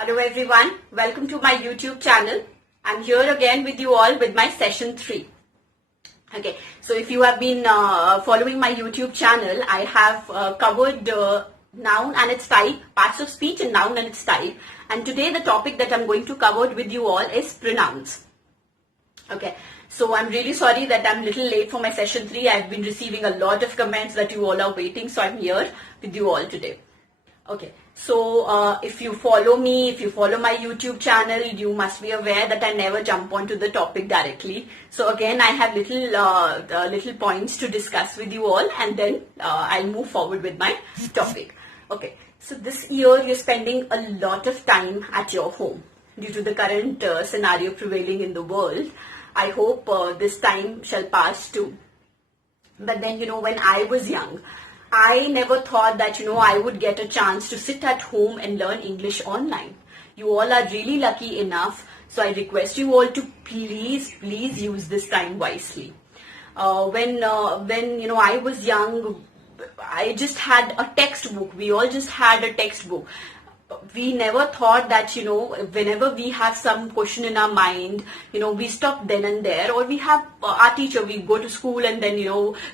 Hello everyone, welcome to my YouTube channel. I'm here again with you all with my session 3. Okay, so if you have been following my YouTube channel, I have covered noun and its type, parts of speech and noun and its type. And today the topic that I'm going to cover with you all is pronouns. Okay, so I'm really sorry that I'm a little late for my session 3. I've been receiving a lot of comments that you all are waiting, so I'm here with you all today. Okay, so if you follow me, if you follow my YouTube channel, you must be aware that I never jump onto the topic directly. So again, I have little points to discuss with you all, and then I'll move forward with my topic. Okay, so this year you're spending a lot of time at your home due to the current scenario prevailing in the world. I hope this time shall pass too. But then, when I was young, I never thought that, I would get a chance to sit at home and learn English online. You all are really lucky enough. So I request you all to please use this time wisely. When I was young, I just had a textbook. We all just had a textbook. We never thought that, whenever we have some question in our mind, we stop then and there, or we have our teacher, we go to school and then,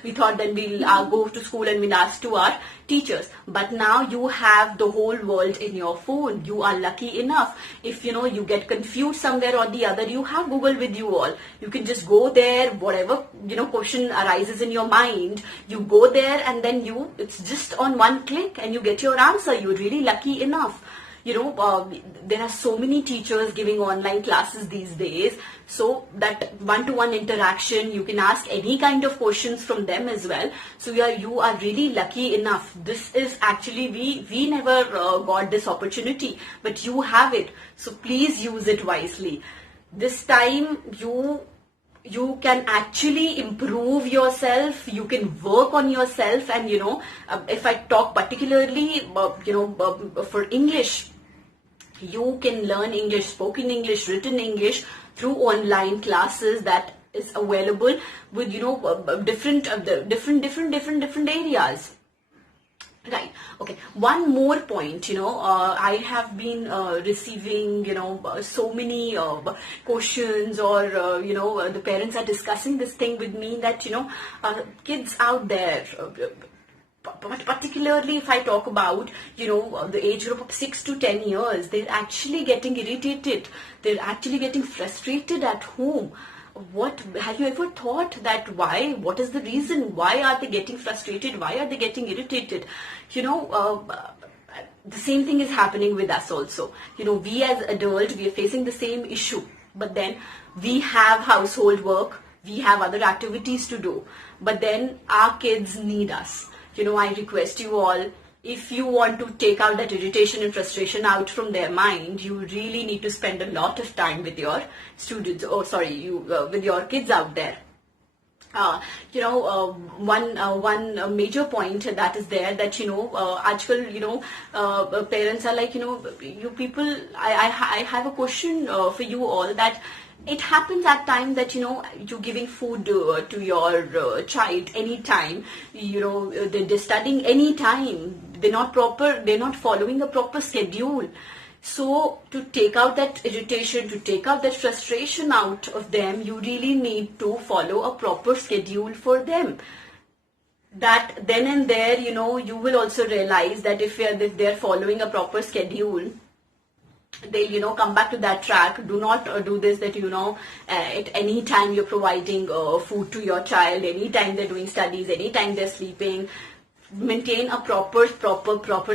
we thought then we'll go to school and we'll ask to our teachers. But now you have the whole world in your phone. You are lucky enough. If, you get confused somewhere or the other, you have Google with you all. You can just go there, whatever, question arises in your mind, you go there and then it's just on one click and you get your answer. You're really lucky enough. There are so many teachers giving online classes these days, so that one-to-one interaction, you can ask any kind of questions from them as well. So you are really lucky enough. This is actually, we never got this opportunity, but you have it. So please use it wisely. This time you can actually improve yourself, you can work on yourself, and if I talk particularly for English, you can learn English, spoken English, written English through online classes that is available with different areas. Right. Okay. One more point, I have been receiving, so many questions, or, the parents are discussing this thing with me that, kids out there, particularly if I talk about, the age group of 6 to 10 years, they're actually getting irritated. They're actually getting frustrated at home. What have you ever thought that why? What is the reason? Why are they getting frustrated? Why are they getting irritated? The same thing is happening with us also. We as adults, we are facing the same issue. But then we have household work. We have other activities to do. But then our kids need us. I request you all, if you want to take out that irritation and frustration out from their mind, you really need to spend a lot of time with your students, with your kids out there. One major point that is there, that आजकल parents are like, you people, I have a question for you all, that it happens at times that you're giving food to your child anytime, they're studying anytime, they're not following a proper schedule. So to take out that irritation, to take out that frustration out of them, you really need to follow a proper schedule for them. That then and there, you will also realize that if they're following a proper schedule, they'll come back to that track. Do not do this, that at any time you're providing food to your child, anytime they're doing studies, anytime they're sleeping. Maintain a proper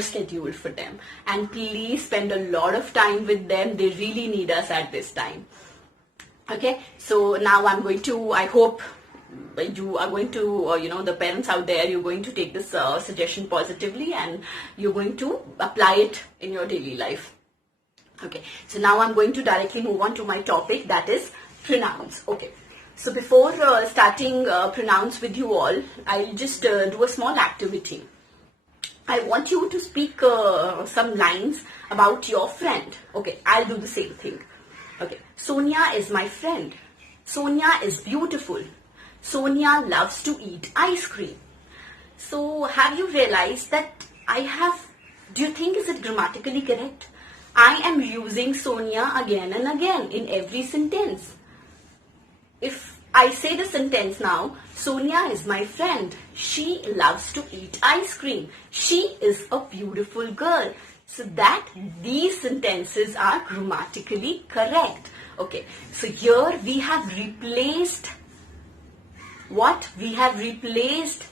schedule for them, and please spend a lot of time with them. They really need us at this time. Okay, so now I hope you are going to, the parents out there, you're going to take this suggestion positively, and you're going to apply it in your daily life. Okay, so now I'm going to directly move on to my topic, that is pronouns. Okay, so before starting pronouns with you all, I'll just do a small activity. I want you to speak some lines about your friend. Okay, I'll do the same thing. Okay, Sonia is my friend. Sonia is beautiful. Sonia loves to eat ice cream. So have you realized that do you think is it grammatically correct? I am using Sonia again and again in every sentence. If I say the sentence now, Sonia is my friend. She loves to eat ice cream. She is a beautiful girl. So that these sentences are grammatically correct. Okay, so here we have replaced what? We have replaced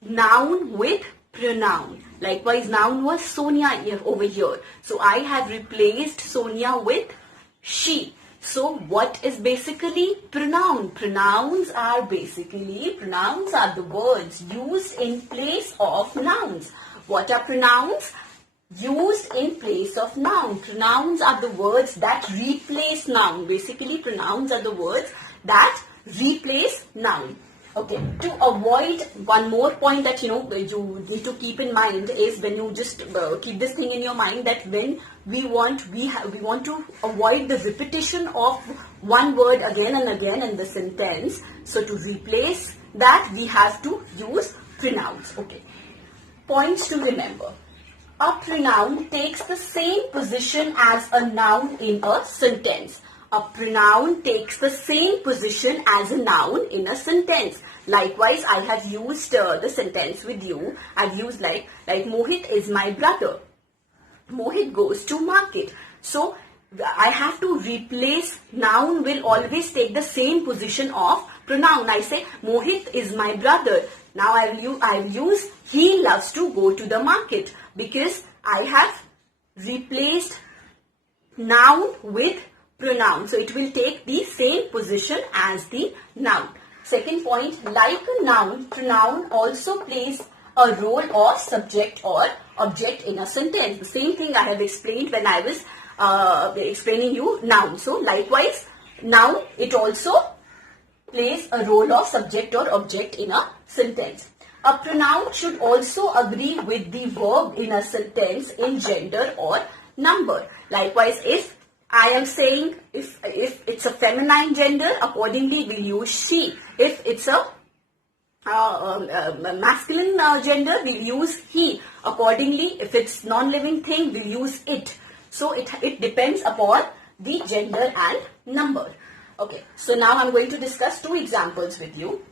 noun with pronoun. Likewise, noun was Sonia over here. So I have replaced Sonia with she. So what is basically pronoun? Pronouns are the words used in place of nouns. What are pronouns? Used in place of noun. Pronouns are the words that replace noun. Basically, pronouns are the words that replace noun. Okay, to avoid one more point that you need to keep in mind is when you just keep this thing in your mind that when we want to avoid the repetition of one word again and again in the sentence. So to replace that we have to use pronouns. Okay, points to remember. A pronoun takes the same position as a noun in a sentence. A pronoun takes the same position as a noun in a sentence. Likewise, I have used the sentence with you. I've used like Mohit is my brother. Mohit goes to market. So I have to replace noun will always take the same position of pronoun. I say Mohit is my brother. Now I will use he loves to go to the market because I have replaced noun with pronoun. So it will take the same position as the noun. Second point, like a noun, pronoun also plays a role of subject or object in a sentence. The same thing I have explained when I was explaining you noun. So likewise, noun, it also plays a role of subject or object in a sentence. A pronoun should also agree with the verb in a sentence in gender or number. Likewise, if I am saying if it's a feminine gender, accordingly we'll use she. If it's a masculine gender, we'll use he. Accordingly, if it's non-living thing, we'll use it. So it depends upon the gender and number. Okay, so now I'm going to discuss two examples with you.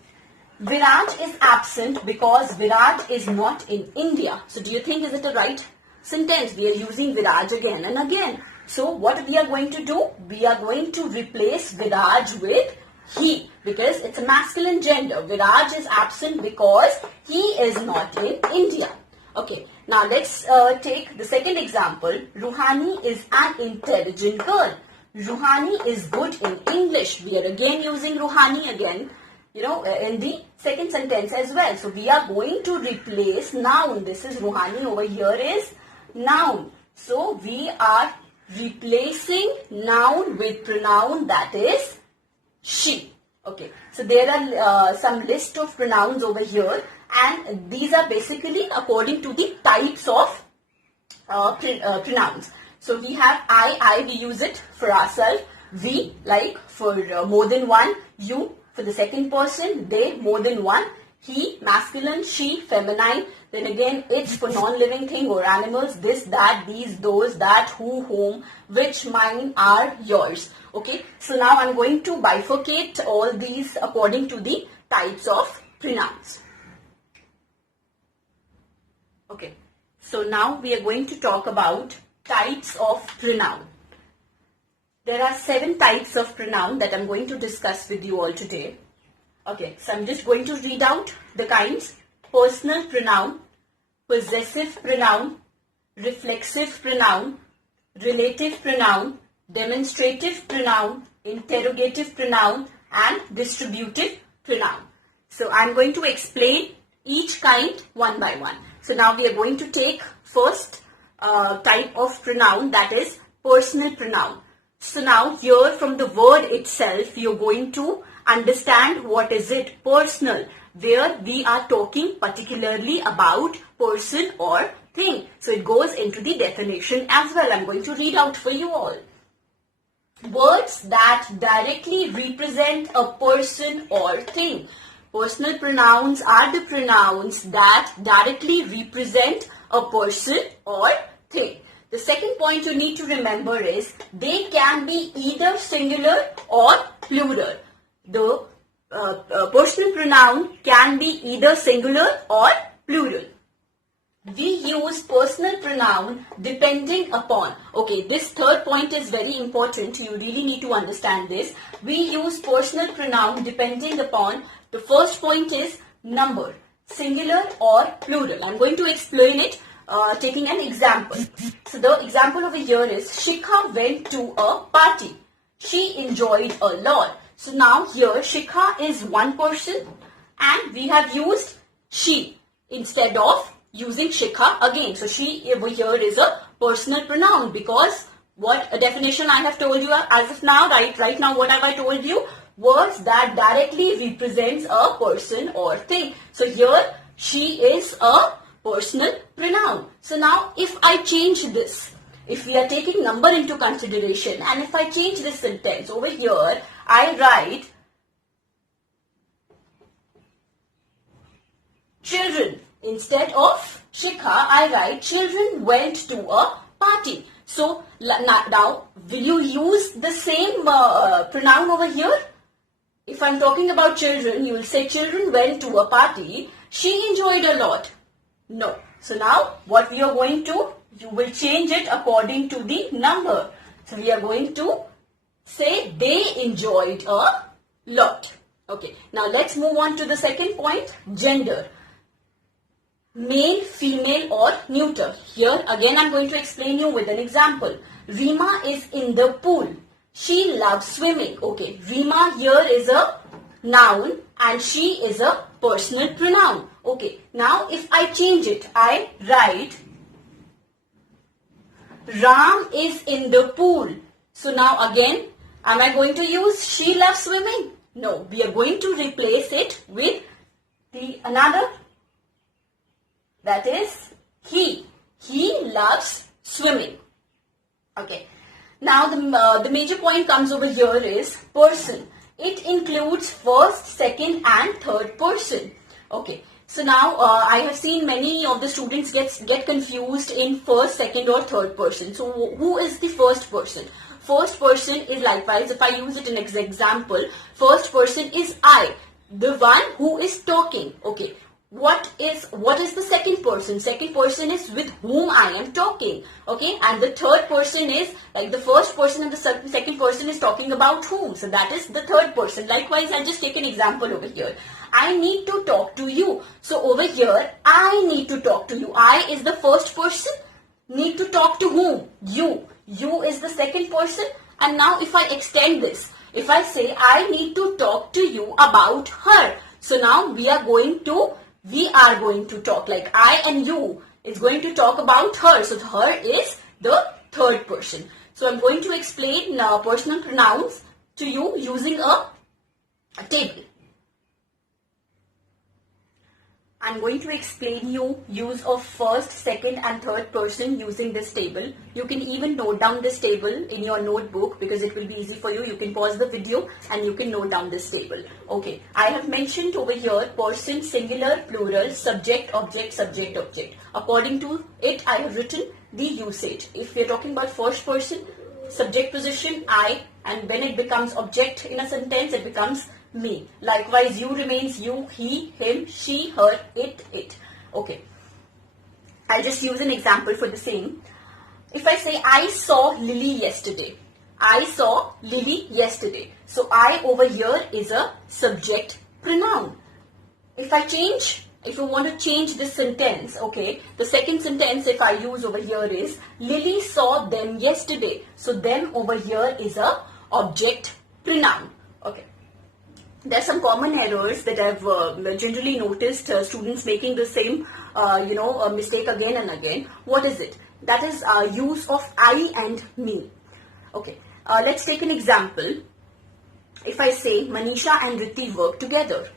Viraj is absent because Viraj is not in India. So do you think is it a right sentence? We are using Viraj again and again. So what we are going to do? We are going to replace Viraj with he because it's a masculine gender. Viraj is absent because he is not in India. Okay, now let's take the second example. Ruhani is an intelligent girl. Ruhani is good in English. We are again using Ruhani again, in the second sentence as well. So we are going to replace noun. This is Ruhani over here is noun. So we are replacing noun with pronoun that is she. Okay, so there are some list of pronouns over here and these are basically according to the types of pronouns. So we have I, we use it for ourselves, we like for more than one, you for the second person, they more than one, he masculine, she feminine, then again it's for non-living thing or animals, this, that, these, those, that, who, whom, which, mine, are, yours. Okay, so now I'm going to bifurcate all these according to the types of pronouns. Okay, so now we are going to talk about types of pronoun. There are 7 types of pronoun that I'm going to discuss with you all today. Okay, so I'm just going to read out the kinds. Personal pronoun, possessive pronoun, reflexive pronoun, relative pronoun, demonstrative pronoun, interrogative pronoun, and distributive pronoun. So I'm going to explain each kind one by one. So now we are going to take first type of pronoun, that is personal pronoun. So now here from the word itself, you're going to understand what is it personal, where we are talking particularly about person or thing. So it goes into the definition as well. I'm going to read out for you all. Words that directly represent a person or thing. Personal pronouns are the pronouns that directly represent a person or thing. The second point you need to remember is they can be either singular or plural. The personal pronoun can be either singular or plural. We use personal pronoun depending upon. Okay, this third point is very important. You really need to understand this. We use personal pronoun depending upon. The first point is number, singular or plural. I'm going to explain it taking an example. So the example over here is Shikha went to a party. She enjoyed a lot. So now here Shikha is one person and we have used she instead of using Shikha again. So she over here is a personal pronoun because what a definition I have told you as of now, right now what have I told you was that directly represents a person or thing. So here she is a personal pronoun. So now if I change this, if we are taking number into consideration and if I change this sentence over here, I write children. Instead of Shikha, I write children went to a party. So now will you use the same pronoun over here? If I'm talking about children, you will say children went to a party. She enjoyed a lot. No. So now what we are going to, you will change it according to the number. So we are going to say they enjoyed a lot. Okay. Now let's move on to the second point, gender. Male, female or neuter. Here again I'm going to explain you with an example. Rima is in the pool. She loves swimming. Okay, Rima here is a noun and she is a personal pronoun. Okay, now if I change it, I write Ram is in the pool. So now again, am I going to use she loves swimming? No, we are going to replace it with the another. That is he. He loves swimming. Okay. Now the major point comes over here is person. It includes first, second and third person. Okay. So now I have seen many of the students get confused in first, second or third person. So who is the first person? First person is likewise, if I use it in an example, first person is I, the one who is talking. Okay. What is the second person? Second person is with whom I am talking. Okay, and the third person is like the first person and the second person is talking about whom. So that is the third person. Likewise, I'll just take an example over here. I need to talk to you. So over here, I need to talk to you. I is the first person. Need to talk to whom? You. You is the second person. And now if I extend this, if I say I need to talk to you about her. So now we are going to talk like I and you is going to talk about her. So her is the third person. So I'm going to explain personal pronouns to you using a table. I'm going to explain you use of first, second and third person using this table. You can even note down this table in your notebook because it will be easy for you. You can pause the video and you can note down this table. Okay, I have mentioned over here person, singular, plural, subject, object, subject, object. According to it, I have written the usage. If we are talking about first person, subject position, I, and when it becomes object in a sentence, it becomes me. Likewise, you remains you, he, him, she, her, it. Okay. I'll just use an example for the same. If I say, I saw Lily yesterday. I saw Lily yesterday. So, I over here is a subject pronoun. If you want to change this sentence, okay, the second sentence if I use over here is, Lily saw them yesterday. So, them over here is a object pronoun. Okay. There are some common errors that I've generally noticed students making the same, mistake again and again. What is it? That is use of I and me. Okay, let's take an example. If I say Manisha and Ritti work together.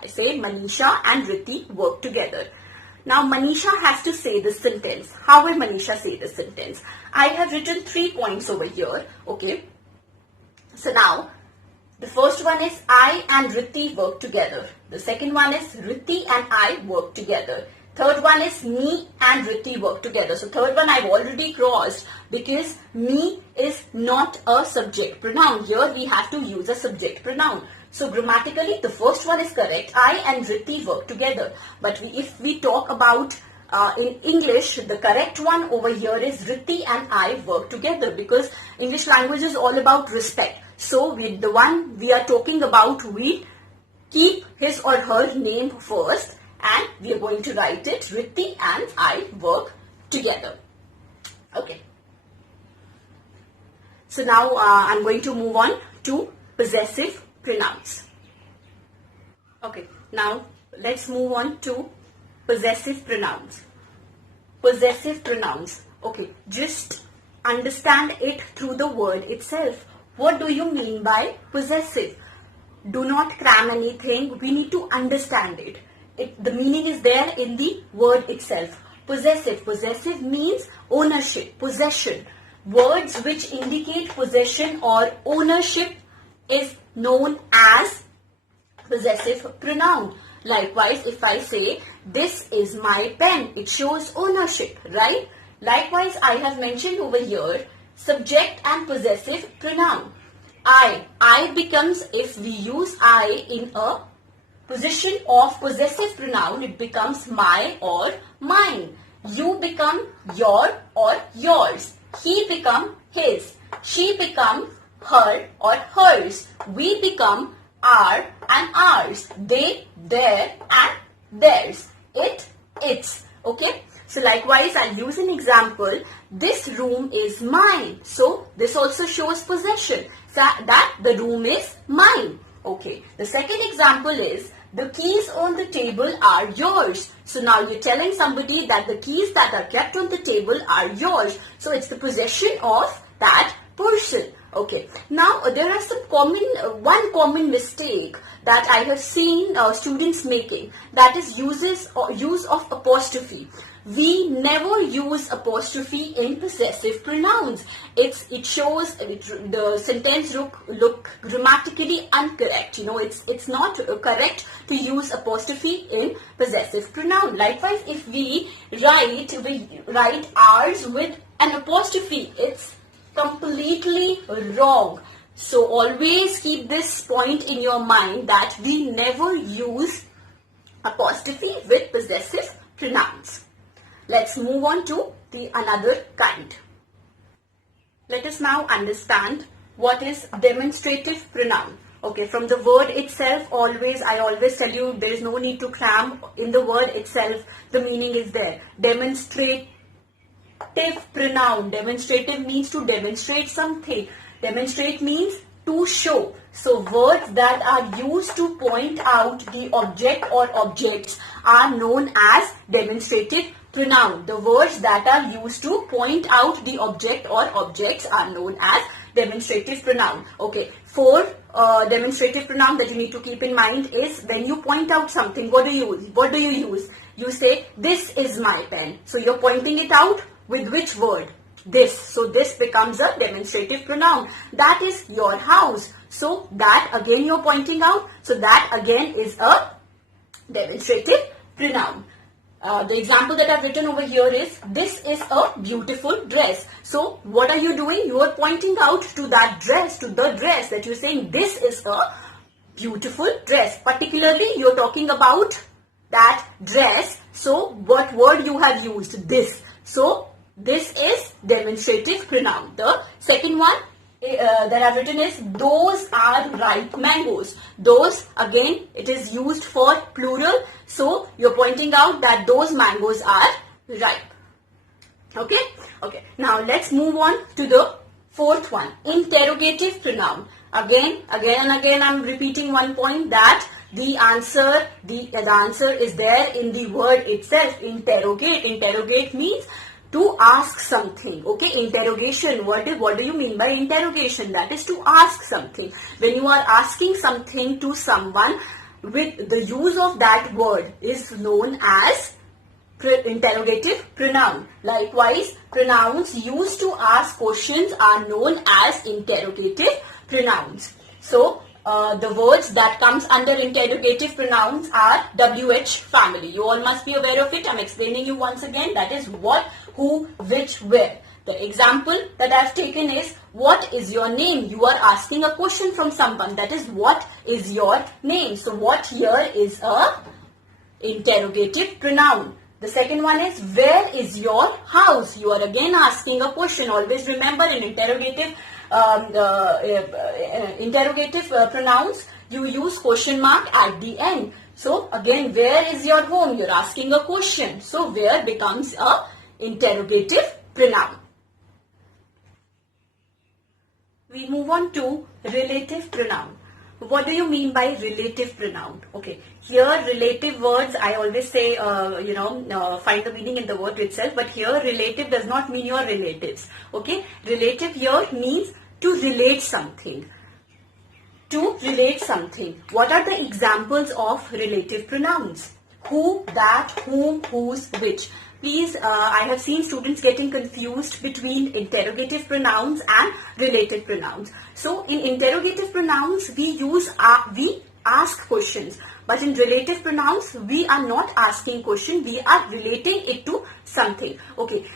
I say Manisha and Ritti work together. Now Manisha has to say this sentence. How will Manisha say this sentence? I have written 3 points over here. Okay. So now, the first one is I and Ritti work together. The second one is Ritti and I work together. Third one is me and Ritti work together. So third one I've already crossed because me is not a subject pronoun. Here we have to use a subject pronoun. So grammatically the first one is correct. I and Ritti work together. But if we talk about in English, the correct one over here is Ritti and I work together, because English language is all about respect. So with the one we are talking about, we keep his or her name first and we are going to write it Ritti and I work together. Okay. So now I'm going to move on to possessive pronouns. Okay, now let's move on to possessive pronouns. Possessive pronouns. Okay, just understand it through the word itself. What do you mean by possessive? Do not cram anything. We need to understand it. The meaning is there in the word itself. Possessive. Possessive means ownership, possession. Words which indicate possession or ownership is known as possessive pronoun. Likewise, if I say, this is my pen, it shows ownership, right? Likewise, I have mentioned over here, subject and possessive pronoun. I becomes, if we use I in a position of possessive pronoun, it becomes my or mine. You become your or yours. He become his. She become her or hers. We become our and ours. They, their and theirs. It, its. Okay. So likewise, I'll use an example. This room is mine. So this also shows possession. So that the room is mine. Okay. The second example is, the keys on the table are yours. So now you're telling somebody that the keys that are kept on the table are yours. So it's the possession of that person. Okay. Now there are some one common mistake that I have seen students making. That is use of apostrophe. We never use apostrophe in possessive pronouns. It shows the sentence look grammatically incorrect. You know, it's not correct to use apostrophe in possessive pronoun. Likewise, if we write ours with an apostrophe, it's completely wrong. So always keep this point in your mind that we never use apostrophe with possessive pronouns. Let's move on to the another kind. Let us now understand what is demonstrative pronoun. Okay, from the word itself, I always tell you there is no need to cram. In the word itself, the meaning is there. Demonstrative pronoun. Demonstrative means to demonstrate something. Demonstrate means to show. So words that are used to point out the object or objects are known as demonstrative pronoun. The words that are used to point out the object or objects are known as demonstrative pronoun. Okay, four demonstrative pronoun that you need to keep in mind is, when you point out something, what do you use? You say, this is my pen. So you're pointing it out with which word? This. So this becomes a demonstrative pronoun. That is your house. So that again you're pointing out. So that again is a demonstrative pronoun. The example that I've written over here is, this is a beautiful dress. So what are you doing? You are pointing out to that dress, to the dress, that you're saying this is a beautiful dress. Particularly you're talking about that dress. So what word you have used? This. So this is demonstrative pronoun. The second one that I've written is, those are ripe mangoes. Those, again, it is used for plural. So you're pointing out that those mangoes are ripe. Okay? Okay. Now let's move on to the fourth one. Interrogative pronoun. Again and again I'm repeating one point, that the answer is there in the word itself. Interrogate. Interrogate means to ask something. Okay, interrogation. What do you mean by interrogation? That is to ask something. When you are asking something to someone, with the use of that word is known as interrogative pronoun. Likewise, pronouns used to ask questions are known as interrogative pronouns. So the words that comes under interrogative pronouns are WH family. You all must be aware of it. I'm explaining you once again. That is what, who, which, where. The example that I've taken is, what is your name? You are asking a question from someone. That is, what is your name? So what here is a interrogative pronoun. The second one is, where is your house? You are again asking a question. Always remember, in interrogative pronouns, you use question mark at the end. So again, where is your home? You're asking a question. So where becomes a interrogative pronoun. We move on to relative pronoun. What do you mean by relative pronoun? Okay, here relative words, I always say, find the meaning in the word itself. But here relative does not mean your relatives. Okay, relative here means to relate something. To relate something. What are the examples of relative pronouns? Who, that, whom, whose, which. Please, I have seen students getting confused between interrogative pronouns and relative pronouns. So, in interrogative pronouns, we ask questions. But in relative pronouns, we are not asking question. We are relating it to something. Okay,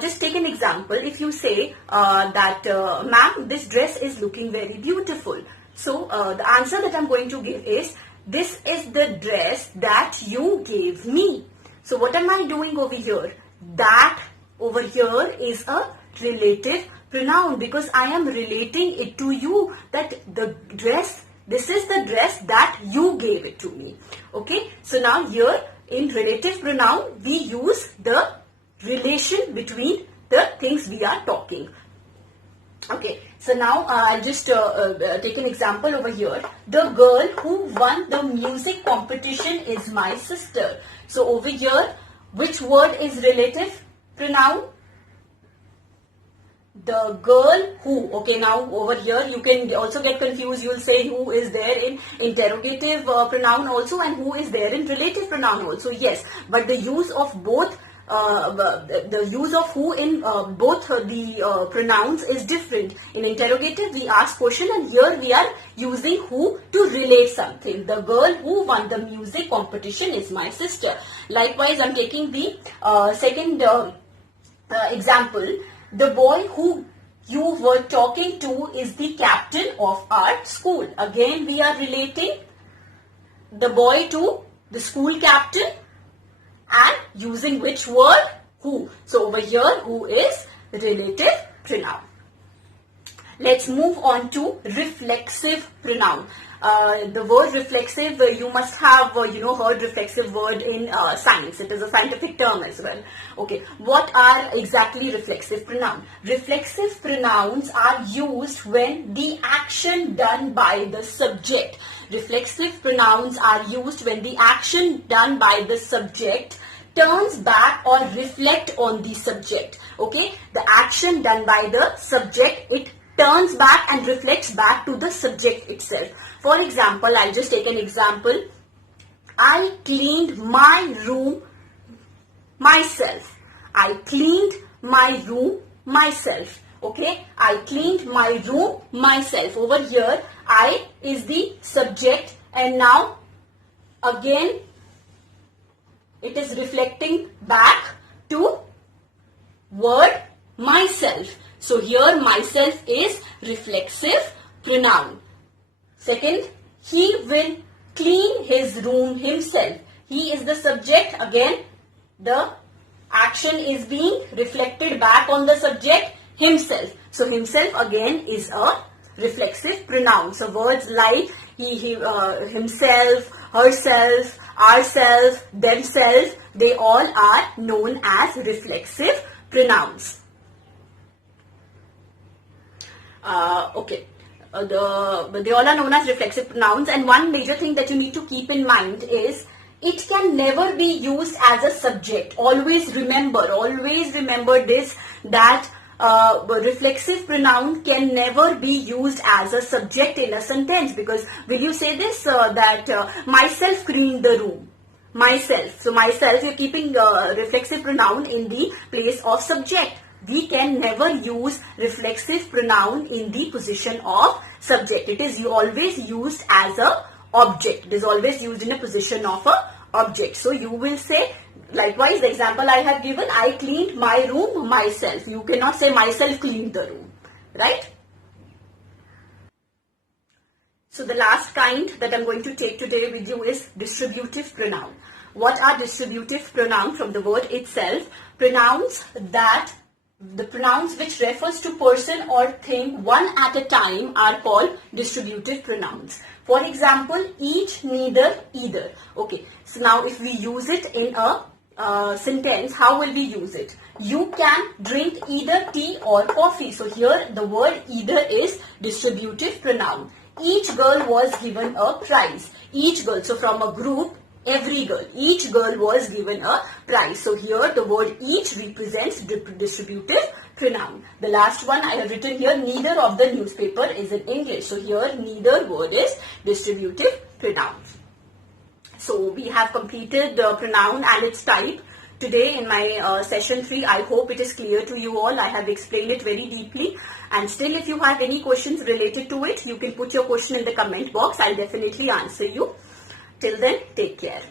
just take an example. If you say that, ma'am, this dress is looking very beautiful. So, the answer that I'm going to give is, this is the dress that you gave me. So what am I doing over here? That over here is a relative pronoun because I am relating it to you, that the dress, this is the dress that you gave it to me. Okay. So now here in relative pronoun, we use the relation between the things we are talking. Okay, so now I'll just take an example over here. The girl who won the music competition is my sister. So over here, which word is relative pronoun? The girl who. Okay, now over here you can also get confused. You'll say who is there in interrogative pronoun also and who is there in relative pronoun also. Yes, but the use of both the use of who in both the pronouns is different. In interrogative, we ask question, and here we are using who to relate something. The girl who won the music competition is my sister. Likewise, I'm taking the second example. The boy who you were talking to is the captain of our school. Again, we are relating the boy to the school captain. And using which word? Who. So over here, who is relative pronoun. Let's move on to reflexive pronoun. The word reflexive, you must have heard reflexive word in science. It is a scientific term as well. Okay, what are exactly reflexive pronoun? Reflexive pronouns are used when the action done by the subject. Reflexive pronouns are used when the action done by the subject turns back or reflect on the subject. Okay, the action done by the subject, it turns back and reflects back to the subject itself. For example, I'll just take an example. I cleaned my room myself. I cleaned my room myself. Okay, I cleaned my room myself. Over here, I is the subject, and now again it is reflecting back to word myself. So here myself is reflexive pronoun. Second, he will clean his room himself. He is the subject. Again, the action is being reflected back on the subject himself. So himself again is a reflexive pronoun. So words like he himself, herself, ourselves, themselves, they all are known as reflexive pronouns. Okay. They all are known as reflexive pronouns, and one major thing that you need to keep in mind is it can never be used as a subject. Always remember this, that reflexive pronoun can never be used as a subject in a sentence, because will you say this that myself cleaned the room? Myself. So myself, you're keeping reflexive pronoun in the place of subject. we can never use reflexive pronoun in the position of subject. It is always used as a object. It is always used in a position of a object. So you will say, likewise, the example I have given, I cleaned my room myself. You cannot say myself cleaned the room, right? So the last kind that I'm going to take today with you is distributive pronoun. What are distributive pronoun? From the word itself, pronouns which refers to person or thing one at a time are called distributive pronouns. For example, each, neither, either. Okay, so now if we use it in a sentence, how will we use it? You can drink either tea or coffee. So here the word either is distributive pronoun. Each girl was given a prize. Each girl, so from a group, every girl, each girl was given a prize. So here the word each represents distributive pronoun. The last one I have written here, neither of the newspaper is in English. So here neither word is distributive pronoun. So we have completed the pronoun and its type today in my session 3. I hope it is clear to you all. I have explained it very deeply. And still, if you have any questions related to it, you can put your question in the comment box. I'll definitely answer you. Till then, take care.